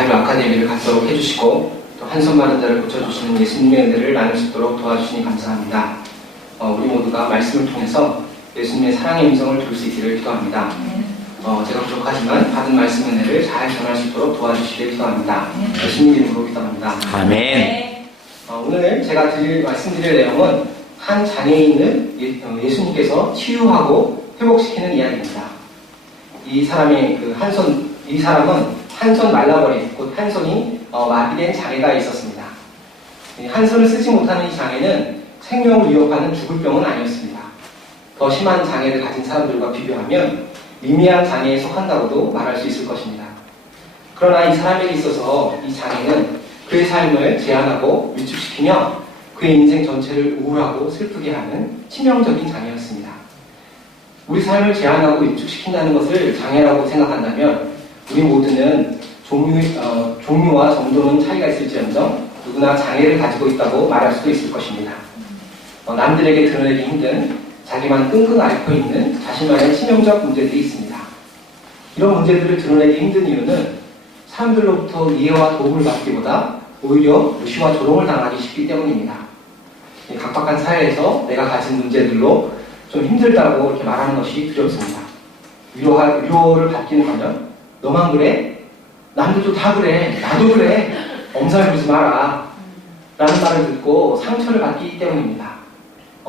바이블 아카데미를 갖도록 해주시고 또 한손 마른 자를 고쳐주시는 예수님의 은혜를 나눌 수 있도록 도와주시니 감사합니다. 우리 모두가 말씀을 통해서 예수님의 사랑의 음성을 들을 수 있기를 기도합니다. 제가 부족하지만 받은 말씀 은혜를 잘 전할 수 있도록 도와주시길 기도합니다. 예수님 이름으로 기도합니다. 아멘. 오늘 제가 말씀드릴 내용은 한 장애인을 예수님께서 치유하고 회복시키는 이야기입니다. 이 사람은 한 손 말라버린, 곧 한 손이 마비된 장애가 있었습니다. 한 손을 쓰지 못하는 이 장애는 생명을 위협하는 죽을 병은 아니었습니다. 더 심한 장애를 가진 사람들과 비교하면 미미한 장애에 속한다고도 말할 수 있을 것입니다. 그러나 이 사람에게 있어서 이 장애는 그의 삶을 제한하고 위축시키며 그의 인생 전체를 우울하고 슬프게 하는 치명적인 장애였습니다. 우리 삶을 제한하고 위축시킨다는 것을 장애라고 생각한다면 우리 모두는 종류와 정도는 차이가 있을지언정 누구나 장애를 가지고 있다고 말할 수도 있을 것입니다. 남들에게 드러내기 힘든 자기만 끙끙 앓고 있는 자신만의 치명적 문제들이 있습니다. 이런 문제들을 드러내기 힘든 이유는 사람들로부터 이해와 도움을 받기보다 오히려 무시와 조롱을 당하기 쉽기 때문입니다. 각박한 사회에서 내가 가진 문제들로 좀 힘들다고 이렇게 말하는 것이 두렵습니다. 위로를 받기는 거면 너만 그래? 남들도 다 그래. 나도 그래. 엄살 부리지 마라. 라는 말을 듣고 상처를 받기 때문입니다.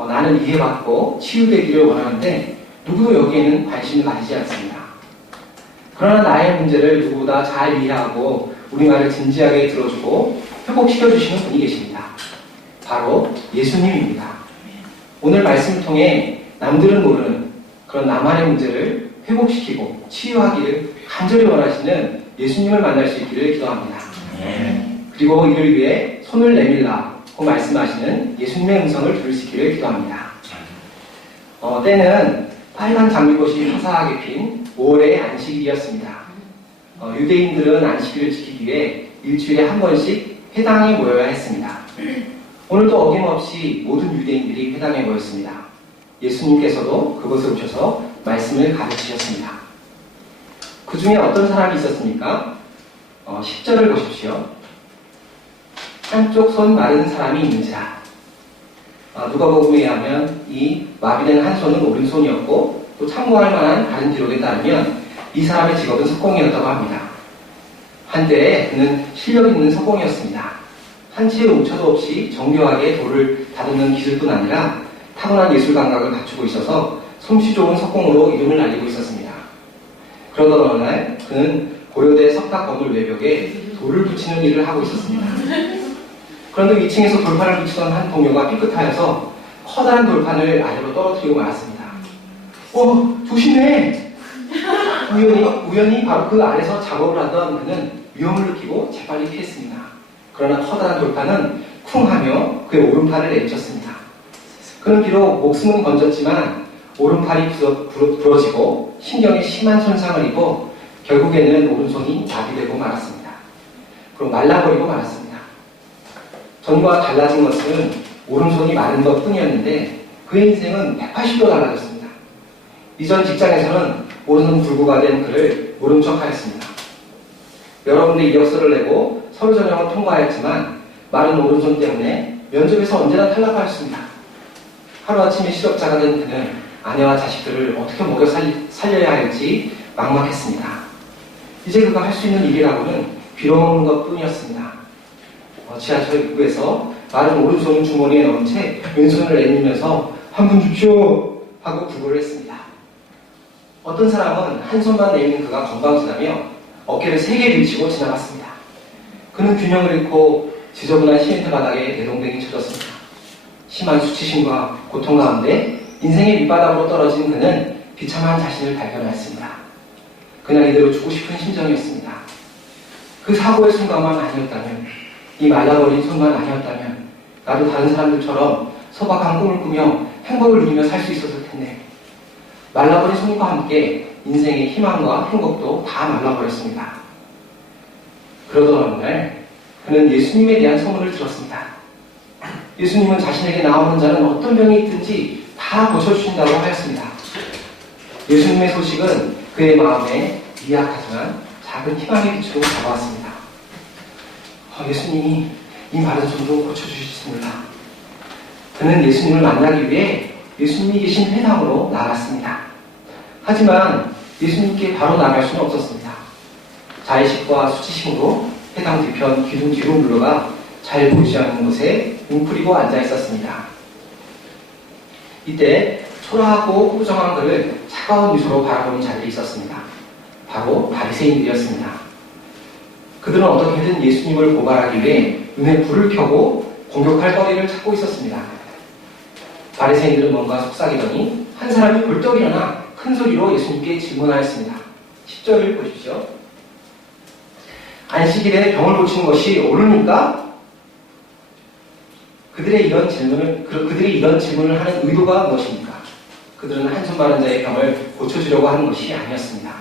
나는 이해받고 치유되기를 원하는데 누구도 여기에는 관심을 가지지 않습니다. 그러나 나의 문제를 누구보다 잘 이해하고 우리 말을 진지하게 들어주고 회복시켜주시는 분이 계십니다. 바로 예수님입니다. 오늘 말씀을 통해 남들은 모르는 그런 나만의 문제를 회복시키고 치유하기를 간절히 원하시는 예수님을 만날 수 있기를 기도합니다. 그리고 이를 위해 손을 내밀라고 말씀하시는 예수님의 음성을 들을 수 있기를 기도합니다. 때는 빨간 장미꽃이 화사하게 핀 5월의 안식일이었습니다. 유대인들은 안식일을 지키기 위해 일주일에 한 번씩 회당에 모여야 했습니다. 오늘도 어김없이 모든 유대인들이 회당에 모였습니다. 예수님께서도 그곳에 오셔서 말씀을 가르치셨습니다. 그 중에 어떤 사람이 있었습니까? 10절을 보십시오. 한쪽 손 마른 사람이 있는지라. 누가복음에 의하면 이 마비된 한 손은 오른손이었고 또 참고할 만한 다른 기록에 따르면 이 사람의 직업은 석공이었다고 합니다. 한때에 그는 실력 있는 석공이었습니다. 한 치의 오차도 없이 정교하게 돌을 다듬는 기술뿐 아니라 타고난 예술 감각을 갖추고 있어서 솜씨 좋은 석공으로 이름을 날리고 있었습니다. 그러던 어느 날 그는 고려대 석탑 건물 외벽에 돌을 붙이는 일을 하고 있었습니다. 그런데 2층에서 돌판을 붙이던 한 동료가 삐끗하여서 커다란 돌판을 아래로 떨어뜨리고 말았습니다. 조심해! 우연히 바로 그 아래서 작업을 하던 그는 위험을 느끼고 재빨리 피했습니다. 그러나 커다란 돌판은 쿵 하며 그의 오른팔을 내리쳤습니다. 그는 비록 목숨은 건졌지만 오른팔이 부러지고 신경에 심한 손상을 입어 결국에는 오른손이 마비되고 말았습니다. 그리고 말라버리고 말았습니다. 전과 달라진 것은 오른손이 마른 것 뿐이었는데 그의 인생은 180도 달라졌습니다. 이전 직장에서는 오른손 불구가 된 그를 모른 척 하였습니다. 여러 군데 이력서를 내고 서류 전형을 통과하였지만 마른 오른손 때문에 면접에서 언제나 탈락하였습니다. 하루아침에 실업자가 된 그는 아내와 자식들을 어떻게 먹여 살려야 할지 막막했습니다. 이제 그가 할 수 있는 일이라고는 빌어먹는 것 뿐이었습니다. 지하철 입구에서 마른 오른손을 주머니에 넣은 채 왼손을 내밀면서 한 푼 줍쇼 하고 구걸을 했습니다. 어떤 사람은 한 손만 내미는 그가 건방지다며 어깨를 3개 밀치고 지나갔습니다. 그는 균형을 잃고 지저분한 시멘트 바닥에 대동댕이 쳐졌습니다. 심한 수치심과 고통 가운데 인생의 밑바닥으로 떨어진 그는 비참한 자신을 발견하였습니다. 그냥 이대로 죽고 싶은 심정이었습니다. 그 사고의 순간만 아니었다면, 이 말라버린 손만 아니었다면 나도 다른 사람들처럼 소박한 꿈을 꾸며 행복을 누리며 살 수 있었을 텐데 말라버린 손과 함께 인생의 희망과 행복도 다 말라버렸습니다. 그러던 어느 날 그는 예수님에 대한 소문을 들었습니다. 예수님은 자신에게 나오는 자는 어떤 병이 있든지 다 고쳐주신다고 하였습니다. 예수님의 소식은 그의 마음에 미약하지만 작은 희망의 빛으로 다가왔습니다. 예수님이 이 마른 손도 고쳐주셨습니다. 그는 예수님을 만나기 위해 예수님이 계신 회당으로 나갔습니다. 하지만 예수님께 바로 나갈 수는 없었습니다. 자의식과 수치심으로 회당 뒤편 기둥 뒤로 물러가 잘 보이지 않는 곳에 웅크리고 앉아 있었습니다. 이때 초라하고 꾸정한 그를 차가운 미소로 바라보는 자들이 있었습니다. 바로 바리새인들이었습니다. 그들은 어떻게든 예수님을 고발하기 위해 눈에 불을 켜고 공격할 거리를 찾고 있었습니다. 바리새인들은 뭔가 속삭이더니 한 사람이 벌떡 일어나 큰 소리로 예수님께 질문하였습니다. 10절을 보십시오. 안식일에 병을 고치는 것이 옳으니까? 그들의 이런 질문을 하는 의도가 무엇입니까? 그들은 한손 마른 자의 병을 고쳐주려고 하는 것이 아니었습니다.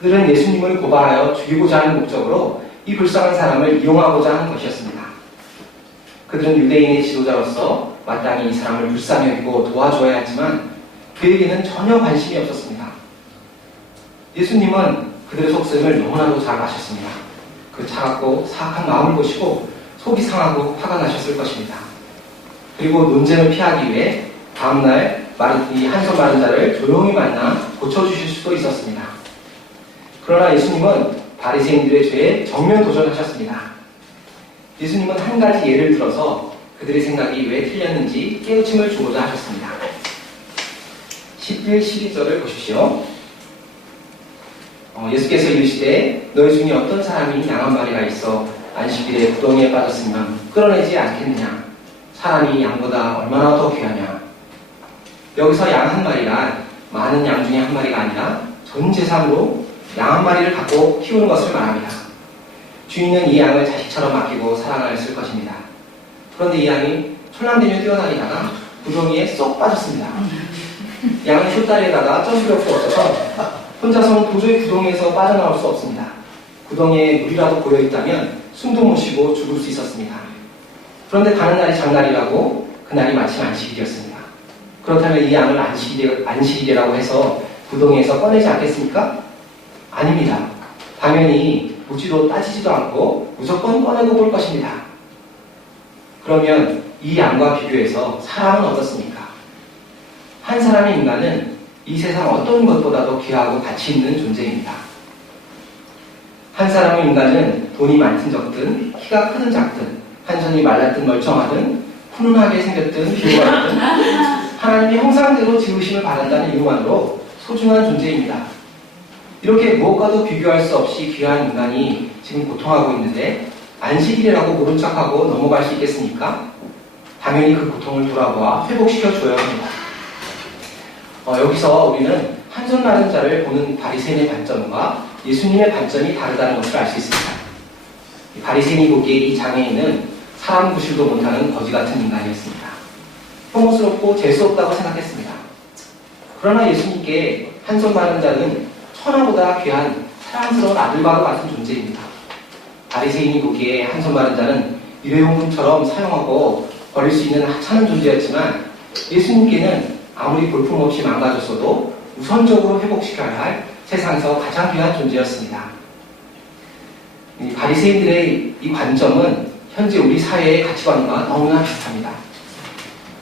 그들은 예수님을 고발하여 죽이고자 하는 목적으로 이 불쌍한 사람을 이용하고자 하는 것이었습니다. 그들은 유대인의 지도자로서 마땅히 이 사람을 불쌍히 여기고 도와줘야 했지만 그에게는 전혀 관심이 없었습니다. 예수님은 그들의 속셈을 너무나도 잘 아셨습니다. 그 차갑고 사악한 마음을 보시고 속이 상하고 화가 나셨을 것입니다. 그리고 논쟁을 피하기 위해 다음날 이 한손 마른 자를 조용히 만나 고쳐주실 수도 있었습니다. 그러나 예수님은 바리새인들의 죄에 정면 도전하셨습니다. 예수님은 한 가지 예를 들어서 그들의 생각이 왜 틀렸는지 깨우침을 주고자 하셨습니다. 11, 12절을 보십시오. 예수께서 이르시되 너희 중에 어떤 사람이 양 한 마리가 있어 안식일에 구덩이에 빠졌으면 끌어내지 않겠느냐? 사람이 양보다 얼마나 더 귀하냐? 여기서 양 한 마리란 많은 양 중에 한 마리가 아니라 전 재산으로 양 한 마리를 갖고 키우는 것을 말합니다. 주인은 이 양을 자식처럼 아끼고 사랑하였을 것입니다. 그런데 이 양이 촐랑대며 뛰어다니다가 구덩이에 쏙 빠졌습니다. 양은 슛다리에다가 점프력도 없어서 혼자서는 도저히 구덩이에서 빠져나올 수 없습니다. 구덩이에 물이라도 고여있다면 숨도 못 쉬고 죽을 수 있었습니다. 그런데 가는 날이 장날이라고 그날이 마침 안식일이었습니다. 그렇다면 이 양을 안식일이라고 해서 구덩이에서 꺼내지 않겠습니까? 아닙니다. 당연히 보지도 따지지도 않고 무조건 꺼내고 볼 것입니다. 그러면 이 양과 비교해서 사람은 어떻습니까? 한 사람의 인간은 이 세상 어떤 것보다도 귀하고 가치 있는 존재입니다. 한 사람의 인간은 돈이 많든 적든, 키가 크든 작든, 한손이 말랐든 멀쩡하든, 훈훈하게 생겼든 비호하든 하나님의 형상대로 지으심을 바란다는 이유만으로 소중한 존재입니다. 이렇게 무엇과도 비교할 수 없이 귀한 인간이 지금 고통하고 있는데 안식일이라고 모른 척하고 넘어갈 수 있겠습니까? 당연히 그 고통을 돌아보아 회복시켜줘야 합니다. 여기서 우리는 한손 마른 자를 보는 바리새인의 관점과 예수님의 관점이 다르다는 것을 알 수 있습니다. 바리새인이 보기에 이 장애인은 사람 구실도 못하는 거지 같은 인간이었습니다. 혐오스럽고 재수없다고 생각했습니다. 그러나 예수님께 한손 마른 자는 천하보다 귀한 사랑스러운 아들과도 같은 존재입니다. 바리새인이 보기에 한손 마른 자는 일회용품처럼 사용하고 버릴 수 있는 하찮은 존재였지만 예수님께는 아무리 볼품없이 망가졌어도 우선적으로 회복시켜야 할 세상에서 가장 귀한 존재였습니다. 이 바리새인들의 이 관점은 현재 우리 사회의 가치관과 너무나 비슷합니다.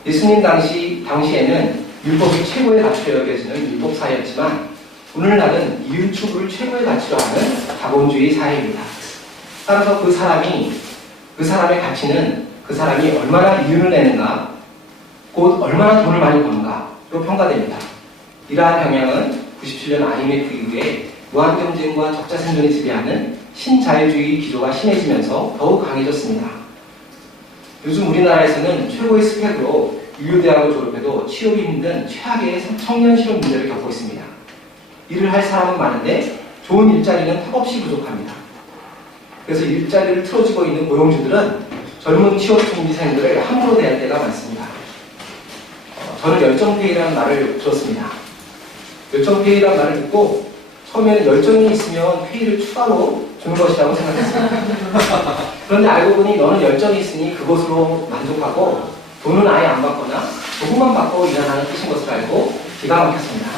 예수님 당시에는 율법이 최고의 가치로 여겨지는 율법 사회였지만 오늘날은 이윤 추구를 최고의 가치로 하는 자본주의 사회입니다. 따라서 그 사람의 가치는 그 사람이 얼마나 이윤을 내는가, 곧 얼마나 돈을 많이 버는가로 평가됩니다. 이러한 경향은 97년 IMF 이후에 무한경쟁과 적자생존이 지배하는 신자유주의 기조가 심해지면서 더욱 강해졌습니다. 요즘 우리나라에서는 최고의 스펙으로 유효대학을 졸업해도 취업이 힘든 최악의 청년 실업 문제를 겪고 있습니다. 일을 할 사람은 많은데 좋은 일자리는 턱없이 부족합니다. 그래서 일자리를 틀어지고 있는 고용주들은 젊은 취업 준비생들을 함부로 대할 때가 많습니다. 저는 열정페이라는 말을 들었습니다. 열정페이라는 말을 듣고 처음에는 열정이 있으면 페이를 추가로 주는 것이라고 생각했습니다. 그런데 알고 보니 너는 열정이 있으니 그것으로 만족하고 돈은 아예 안 받거나 조금만 받고 일하는 뜻인 것을 알고 기가 막혔습니다.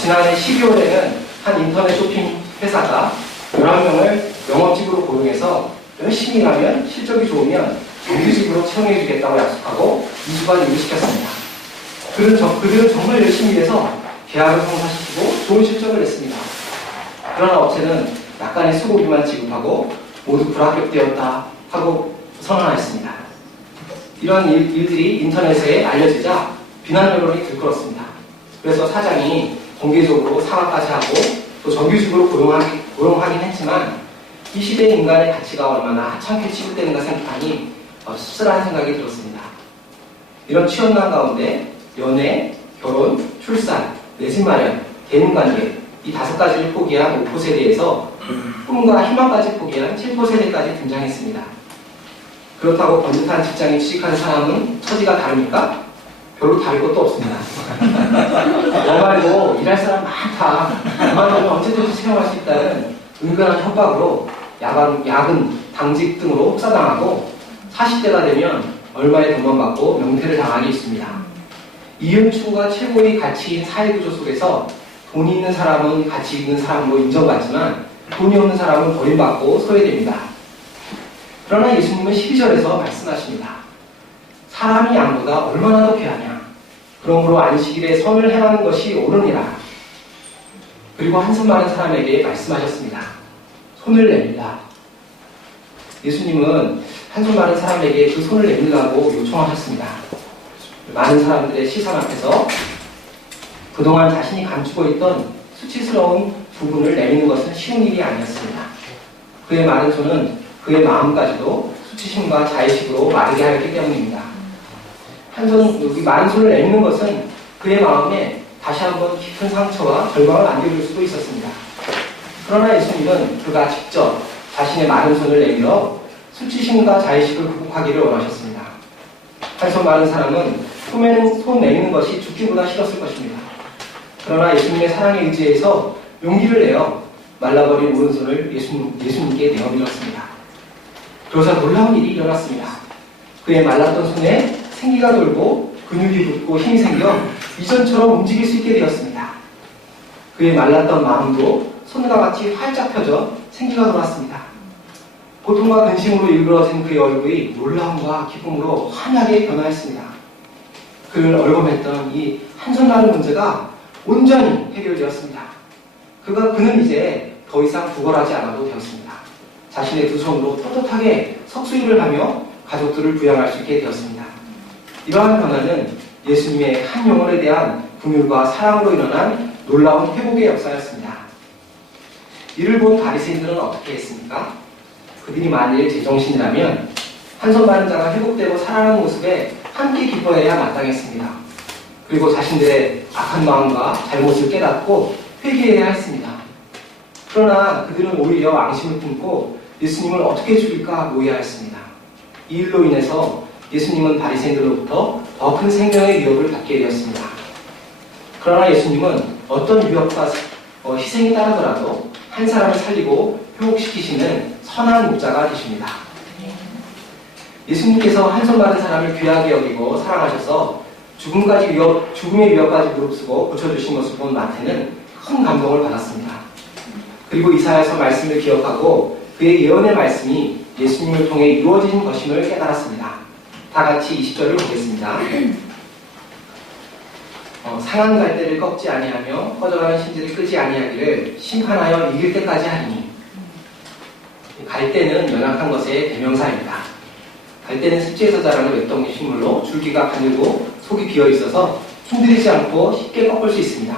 지난해 12월에는 한 인터넷 쇼핑 회사가 11명을 영업직으로 고용해서 열심히 일하면 실적이 좋으면 정규직으로 채용해주겠다고 약속하고 2주간 일을 시켰습니다. 그들은 정말 열심히 일해서 계약을 성사시키고 좋은 실적을 냈습니다. 그러나 업체는 약간의 수고비만 지급하고 모두 불합격되었다 하고 선언하였습니다. 이런 일들이 인터넷에 알려지자 비난 여론이 들끓었습니다. 그래서 사장이 공개적으로 사과까지 하고 또 정규직으로 고용하긴 했지만 이 시대의 인간의 가치가 얼마나 하찮게 취급되는가 생각하니 씁쓸한 생각이 들었습니다. 이런 취업난 가운데 연애, 결혼, 출산, 내 집 마련, 대인관계 이 5가지를 포기한 5%세대에서 꿈과 희망까지 포기한 7%세대까지 등장했습니다. 그렇다고 번듯한 직장에 취직한 사람은 처지가 다릅니까? 별로 다를 것도 없습니다. 너 말고 일할 사람 많다. 그 말로는 언제든지 채용할 수 있다는 은근한 협박으로 야근, 당직 등으로 혹사당하고 40대가 되면 얼마의 돈만 받고 명퇴를 당하기 있습니다. 이윤충과 최고의 가치인 사회구조 속에서 돈이 있는 사람은 가치 있는 사람으로 인정받지만 돈이 없는 사람은 버림받고 소외됩니다. 그러나 예수님은 12절에서 말씀하십니다. 사람이 양보다 얼마나 더 귀하냐. 그러므로 안식일에 선을 행하는 것이 옳으니라. 그리고 한숨 많은 사람에게 말씀하셨습니다. 손을 내밀라. 예수님은 한숨 많은 사람에게 그 손을 내밀라고 요청하셨습니다. 많은 사람들의 시선 앞에서 그동안 자신이 감추고 있던 수치스러운 부분을 내미는 것은 쉬운 일이 아니었습니다. 그의 마른 손은 그의 마음까지도 수치심과 자의식으로 마르게 하였기 때문입니다. 여기 마른 손을 내미는 것은 그의 마음에 다시 한번 깊은 상처와 절망을 안겨줄 수도 있었습니다. 그러나 예수님은 그가 직접 자신의 마른 손을 내밀어 수치심과 자의식을 극복하기를 원하셨습니다. 한 손 마른 사람은 손 내미는 것이 죽기보다 싫었을 것입니다. 그러나 예수님의 사랑에 의지해서 용기를 내어 말라버린 오른손을 예수님께 내어밀었습니다. 그러자 놀라운 일이 일어났습니다. 그의 말랐던 손에 생기가 돌고 근육이 붙고 힘이 생겨 이전처럼 움직일 수 있게 되었습니다. 그의 말랐던 마음도 손과 같이 활짝 펴져 생기가 돌았습니다. 고통과 근심으로 일그러진 그의 얼굴이 놀라움과 기쁨으로 환하게 변화했습니다. 그를 얼검했던 이 한손 마른 문제가 온전히 해결되었습니다. 그는 이제 더 이상 구걸하지 않아도 되었습니다. 자신의 두 손으로 떳떳하게 석수일을 하며 가족들을 부양할 수 있게 되었습니다. 이러한 변화는 예수님의 한 영혼에 대한 긍휼과 사랑으로 일어난 놀라운 회복의 역사였습니다. 이를 본 바리새인들은 어떻게 했습니까? 그들이 만일 제정신이라면 한손 마른 자가 회복되고 살아나는 모습에 함께 기뻐해야 마땅했습니다. 그리고 자신들의 악한 마음과 잘못을 깨닫고 회개해야 했습니다. 그러나 그들은 오히려 앙심을 품고 예수님을 어떻게 죽일까 모의하였습니다. 이 일로 인해서 예수님은 바리새인들로부터 더 큰 생명의 위협을 받게 되었습니다. 그러나 예수님은 어떤 위협과 희생이 따르더라도 한 사람을 살리고 회복시키시는 선한 목자가 되십니다. 예수님께서 한손 마른 사람을 귀하게 여기고 사랑하셔서 죽음의 위협까지 무릅쓰고 고쳐주신 것을 본 마태는 큰 감동을 받았습니다. 그리고 이사야서 말씀을 기억하고 그의 예언의 말씀이 예수님을 통해 이루어진 것임을 깨달았습니다. 다 같이 20절을 보겠습니다. 상한 갈대를 꺾지 아니하며 꺼져가는 심지를 끄지 아니하기를 심판하여 이길 때까지 하리니. 갈대는 연약한 것의 대명사입니다. 갈대는 습지에서 자라는 외동의 식물로 줄기가 가늘고 속이 비어있어서 힘들이지 않고 쉽게 꺾을 수 있습니다.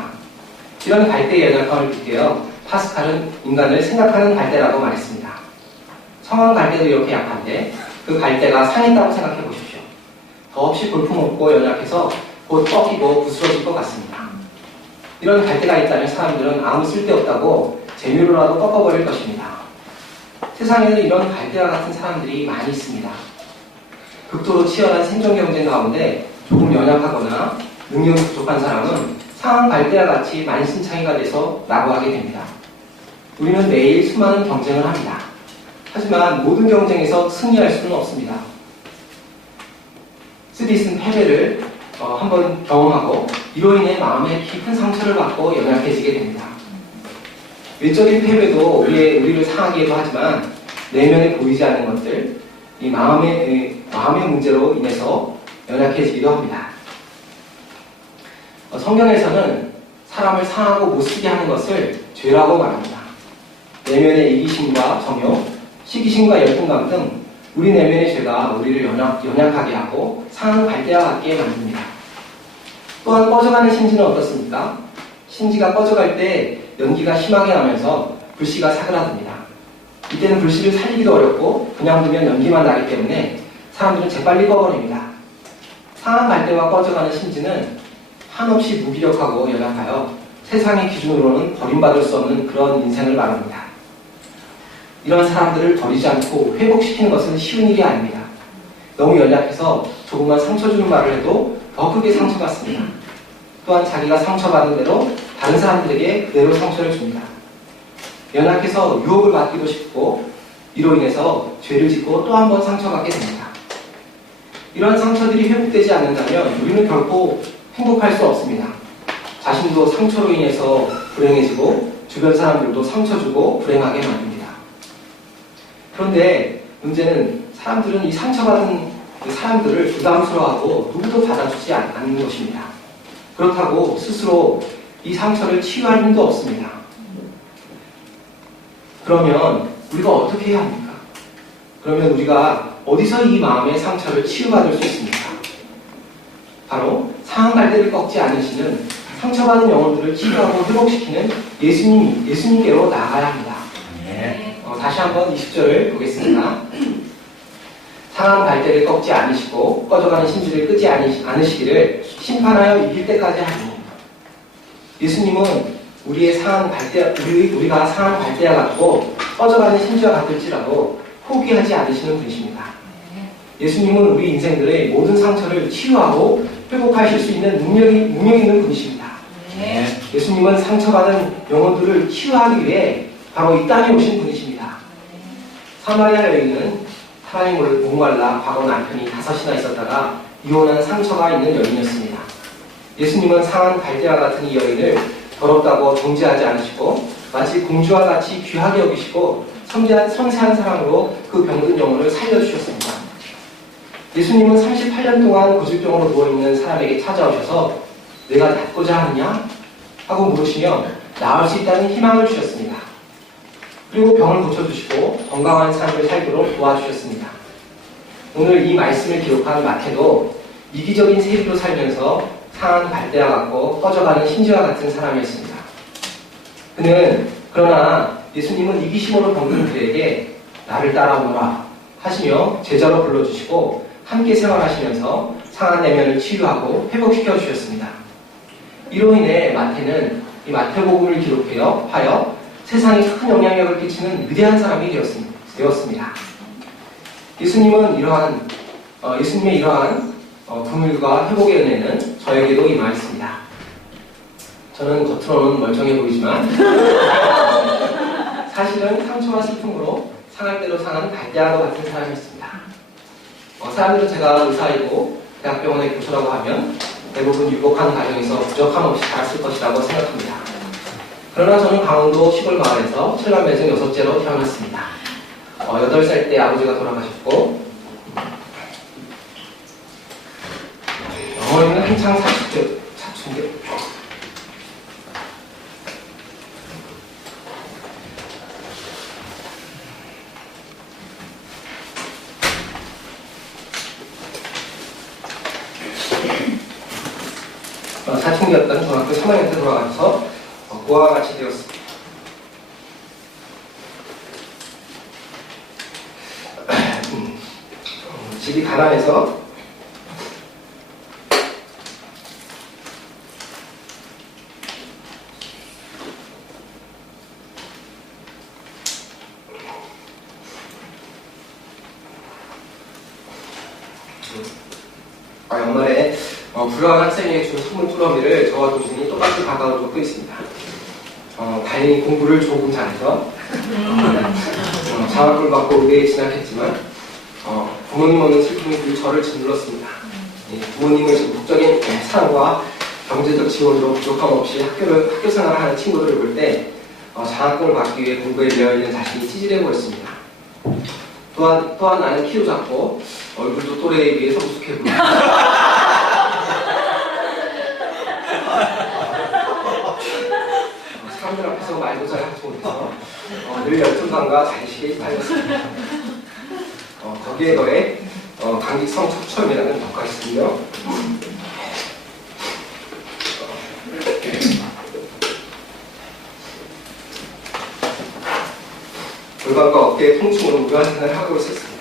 이런 갈대의 연약함을 빗대어 파스칼은 인간을 생각하는 갈대라고 말했습니다. 성한 갈대도 이렇게 약한데 그 갈대가 상했다고 생각해 보십시오. 더없이 볼품없고 연약해서 곧 꺾이고 부스러질 것 같습니다. 이런 갈대가 있다면 사람들은 아무 쓸데없다고 재미로라도 꺾어버릴 것입니다. 세상에는 이런 갈대와 같은 사람들이 많이 있습니다. 극도로 치열한 생존 경쟁 가운데 조금 연약하거나 능력이 부족한 사람은 상한 갈대와 같이 만신창이가 돼서 낙오하게 됩니다. 우리는 매일 수많은 경쟁을 합니다. 하지만 모든 경쟁에서 승리할 수는 없습니다. 스디슨 패배를 한번 경험하고 이로 인해 마음에 깊은 상처를 받고 연약해지게 됩니다. 외적인 패배도 우리를 상하기도 하지만 내면에 보이지 않는 것들, 이 마음의 문제로 인해서 연약해지기도 합니다. 성경에서는 사람을 상하고 못쓰게 하는 것을 죄라고 말합니다. 내면의 이기심과 정욕, 시기심과 열등감 등 우리 내면의 죄가 우리를 연약하게 하고 상한 갈대와 같게 만듭니다. 또한 꺼져가는 심지는 어떻습니까? 심지가 꺼져갈 때 연기가 심하게 나면서 불씨가 사그라듭니다. 이때는 불씨를 살리기도 어렵고 그냥 두면 연기만 나기 때문에 사람들은 재빨리 꺼버립니다. 상한 갈대와 꺼져가는 심지는 한없이 무기력하고 연약하여 세상의 기준으로는 버림받을 수 없는 그런 인생을 말합니다. 이런 사람들을 버리지 않고 회복시키는 것은 쉬운 일이 아닙니다. 너무 연약해서 조금만 상처 주는 말을 해도 더 크게 상처받습니다. 또한 자기가 상처받은 대로 다른 사람들에게 그대로 상처를 줍니다. 연약해서 유혹을 받기도 쉽고 이로 인해서 죄를 짓고 또 한 번 상처받게 됩니다. 이러한 상처들이 회복되지 않는다면 우리는 결코 행복할 수 없습니다. 자신도 상처로 인해서 불행해지고 주변 사람들도 상처 주고 불행하게 만듭니다. 그런데 문제는 사람들은 이 상처받은 사람들을 부담스러워하고 누구도 받아주지 않는 것입니다. 그렇다고 스스로 이 상처를 치유할 힘도 없습니다. 그러면 우리가 어떻게 해야 합니까? 그러면 우리가 어디서 이 마음의 상처를 치유받을 수 있습니까? 바로 상한 갈대를 꺾지 않으시는 상처받은 영혼들을 치유하고 회복시키는 예수님께로 나아가야 합니다. 다시 한번 20절을 보겠습니다. 상한 갈대를 꺾지 않으시고 꺼져가는 심지를 끄지 않으시기를 심판하여 이길 때까지 하니. 예수님은 우리가 상한 갈대와 같고 꺼져가는 심지와 같을지라도 포기하지 않으시는 분이십니다. 예수님은 우리 인생들의 모든 상처를 치유하고 회복하실 수 있는 능력 있는 분이십니다. 예수님은 상처받은 영혼들을 치유하기 위해 바로 이 땅에 오신 분이십니다. 사마리아 여인은 하나님을 목말라 과거 남편이 5이나 있었다가 이혼한 상처가 있는 여인이었습니다. 예수님은 상한 갈대와 같은 이 여인을 더럽다고 정죄하지 않으시고 마치 공주와 같이 귀하게 여기시고 섬세한 사랑으로 그 병든 영혼을 살려주셨습니다. 예수님은 38년 동안 고질병으로 누워있는 사람에게 찾아오셔서 내가 낫고자 하느냐? 하고 물으시며 나을 수 있다는 희망을 주셨습니다. 그리고 병을 고쳐주시고 건강한 삶을 살도록 도와주셨습니다. 오늘 이 말씀을 기록한 마태도 이기적인 세리로 살면서 상한 갈대와 같고 꺼져가는 심지와 같은 사람이었습니다. 그러나 예수님은 이기심으로 병든 그에게 나를 따라오너라 하시며 제자로 불러주시고 함께 생활하시면서 상한 내면을 치유하고 회복시켜 주셨습니다. 이로 인해 마태는 이 마태복음을 기록하여 세상에 큰 영향력을 끼치는 위대한 사람이 되었습니다. 예수님의 이러한 긍휼과 회복의 은혜는 저에게도 임하였습니다. 저는 겉으로는 멀쩡해 보이지만 사실은 상처와 슬픔으로 상할 대로 상한 갈대와 같은 사람이었습니다. 사람들은 제가 의사이고 대학병원의 교수라고 하면 대부분 유복한 가정에서 부족함 없이 자랐을 것이라고 생각합니다. 그러나 저는 강원도 시골 마을에서 7남매 중 6째로 태어났습니다. 8살 때 아버지가 돌아가셨고 어머니는 한창 사춘기 사춘기였던 중학교 3학년 때 돌아가셔서 고아와 같이 되었습니다. 집이 가난해서 연말에 불우한 학생에게 준 선물 뚜러미를 저와 동생이 똑같이 가까워 줬고 있습니다. 다행히 공부를 조금 잘해서 장학금을 받고 의대에 진학했지만 부모님 없는 슬픔이 저를 짓눌렀습니다. 부모님의 적극적인 사랑과 경제적 지원으로 부족함 없이 학교 생활을 하는 친구들을 볼 때 장학금을 받기 위해 공부에 되어있는 자신이 찌질해 보였습니다. 또한 나는 키도 작고 얼굴도 또래에 비해 성숙해 보여. 사람들 앞에서 말도 잘 하지 못해서 늘 열등감과 자의식에 빠졌습니다. 거기에 더해 강직성 척추염이라는 덕가 있으며 골반과 어깨의 통증으로 무료한 생활을 하고 있었습니다.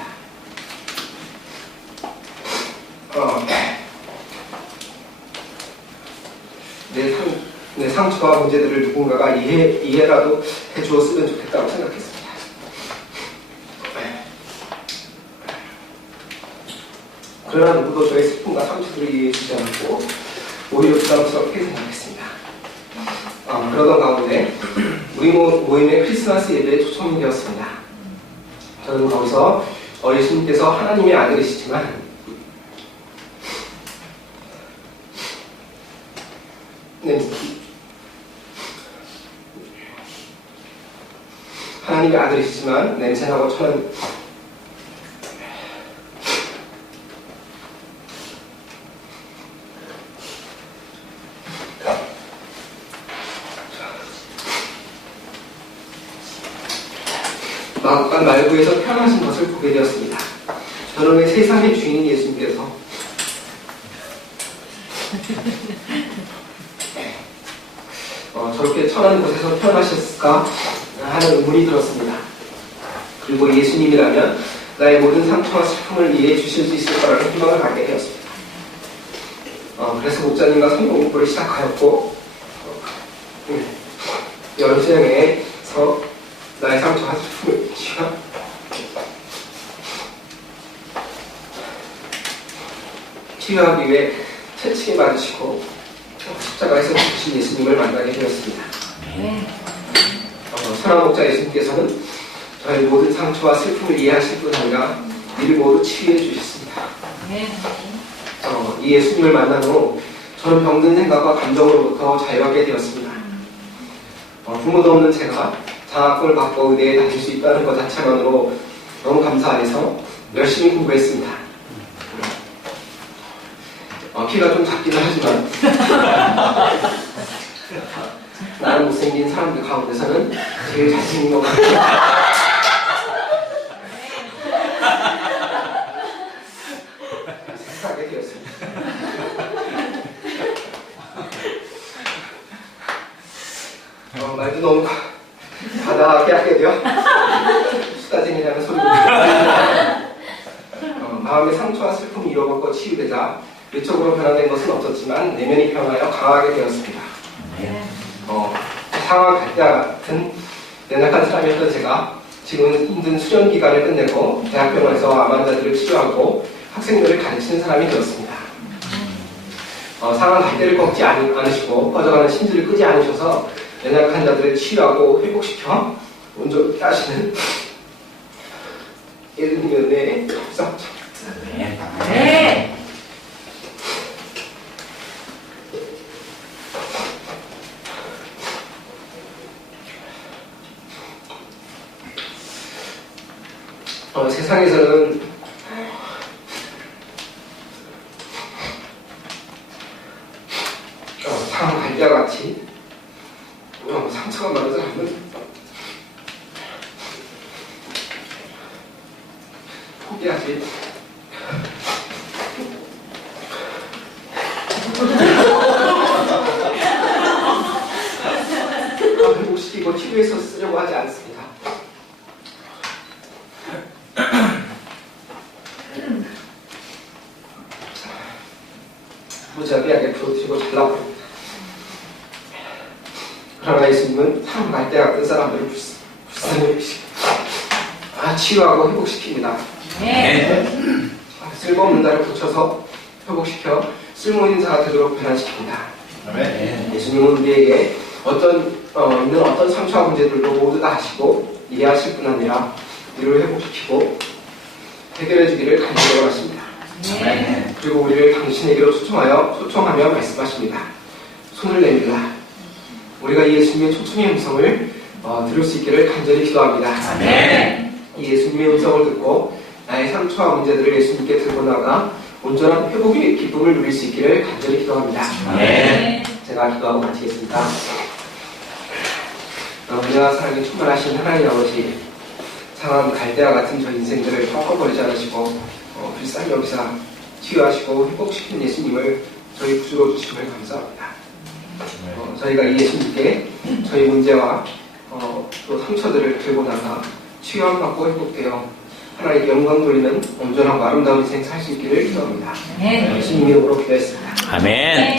내 상처와 문제들을 누군가가 이해라도 해주었으면 좋겠다고 생각했습니다. 그러나 누구도 저의 슬픔과 상처를 이해해주지 않았고 오히려 부담스럽게 생각했습니다. 그러던 가운데 우리 모임의 크리스마스 예배에 초청이 되었습니다. 저는 거기서 예수님께서 하나님의 아들이시지만 하나님의 아들이시지만 냄새나고 천한 마구간 말구에서 태어나신 것을 보게 되었습니다. 저놈의 세상의 주인인 예수님께서 저렇게 천한 곳에서 태어나셨을까 하는 의문이 들었습니다. 그리고 예수님이라면 나의 모든 상처와 슬픔을 이해해 주실 수 있을 거라는 희망을 갖게 되었습니다. 그래서 목자님과 성경 공부를 시작하였고 연수양에서 나의 상처와 슬픔을 치유하기 위해 채찍에 맞으시고 십자가에서 죽으신 예수님을 만나게 되었습니다. 선한 목자 예수님께서는 저의 모든 상처와 슬픔을 이해하실 뿐 아니라 이를 모두 치유해 주셨습니다. 이 예수님을 만난 후 저는 병든 생각과 감정으로부터 자유하게 되었습니다. 부모도 없는 제가 장학금을 받고 의대에 다닐 수 있다는 것 자체만으로 너무 감사해서 열심히 공부했습니다. 키가 좀 작기는 하지만 나는 못생긴 사람들 가운데서는 제일 잘생긴 것 같아요. 생각하게 되었습니다. 말도 너무 과다하게 하게 되어 수다쟁이라는 소리를 마음의 상처와 슬픔이 잃어먹고 치유되자 외적으로 변화된 것은 없었지만 내면이 변하여 강하게 되었습니다. 상황 갈대와 같은 연약한 사람이었던 제가 지금은 힘든 수련 기간을 끝내고 대학병원에서 암 환자들을 치료하고 학생들을 가르치는 사람이 되었습니다. 상황 갈대를 꺾지 않으시고 꺼져가는 심지를 끄지 않으셔서 연약한 자들을 치유하고 회복시켜 온전히 하시는 예수님의 은혜에 감사합니다. 네. 세상에서는 상황 갈대와 같이 상처가 많은 사람은 포기하지 회복시키고 치료해서 쓰려고 하지 않습니다. 무자비하게 부러뜨리고 잘라버립니다. 그러나 예수님은 상황 갈대 같은 사람들을 불쌍히 여기시고 치유하고 회복시킵니다. 쓸모없는 자를 고쳐서 회복시켜 쓸모있는 자가 되도록 변화시킵니다. 예수님은 우리에게 있는 어떤 상처와 문제들도 모두 다 하시고 이해하실 뿐 아니라 이를 회복시키고 해결해 주기를 간절히 원하십니다. 그리고 우리를 당신에게로 초청하며 말씀하십니다. 손을 내밀라. 우리가 예수님의 초청의 음성을 들을 수 있기를 간절히 기도합니다. 예수님의 음성을 듣고 나의 상처와 문제들을 예수님께 들고 나가 온전한 회복의 기쁨을 누릴 수 있기를 간절히 기도합니다. 네. 제가 기도하고 마치겠습니다. 은혜와 사랑이 충만하신 하나님 아버지, 상한 갈대와 같은 저 인생들을 꺾어버리지 않으시고 불쌍히 여기서 치유하시고 회복시킨 예수님을 저희 구주로 주심을 감사합니다. 저희가 이 예수님께 저희 문제와 또 상처들을 들고 나가 치유함 받고 회복되어 하나님께 영광 돌리는 온전하고 아름다운 인생 살 수 있기를 기도합니다. 네. 예수님 이름으로 기도했습니다. 아멘.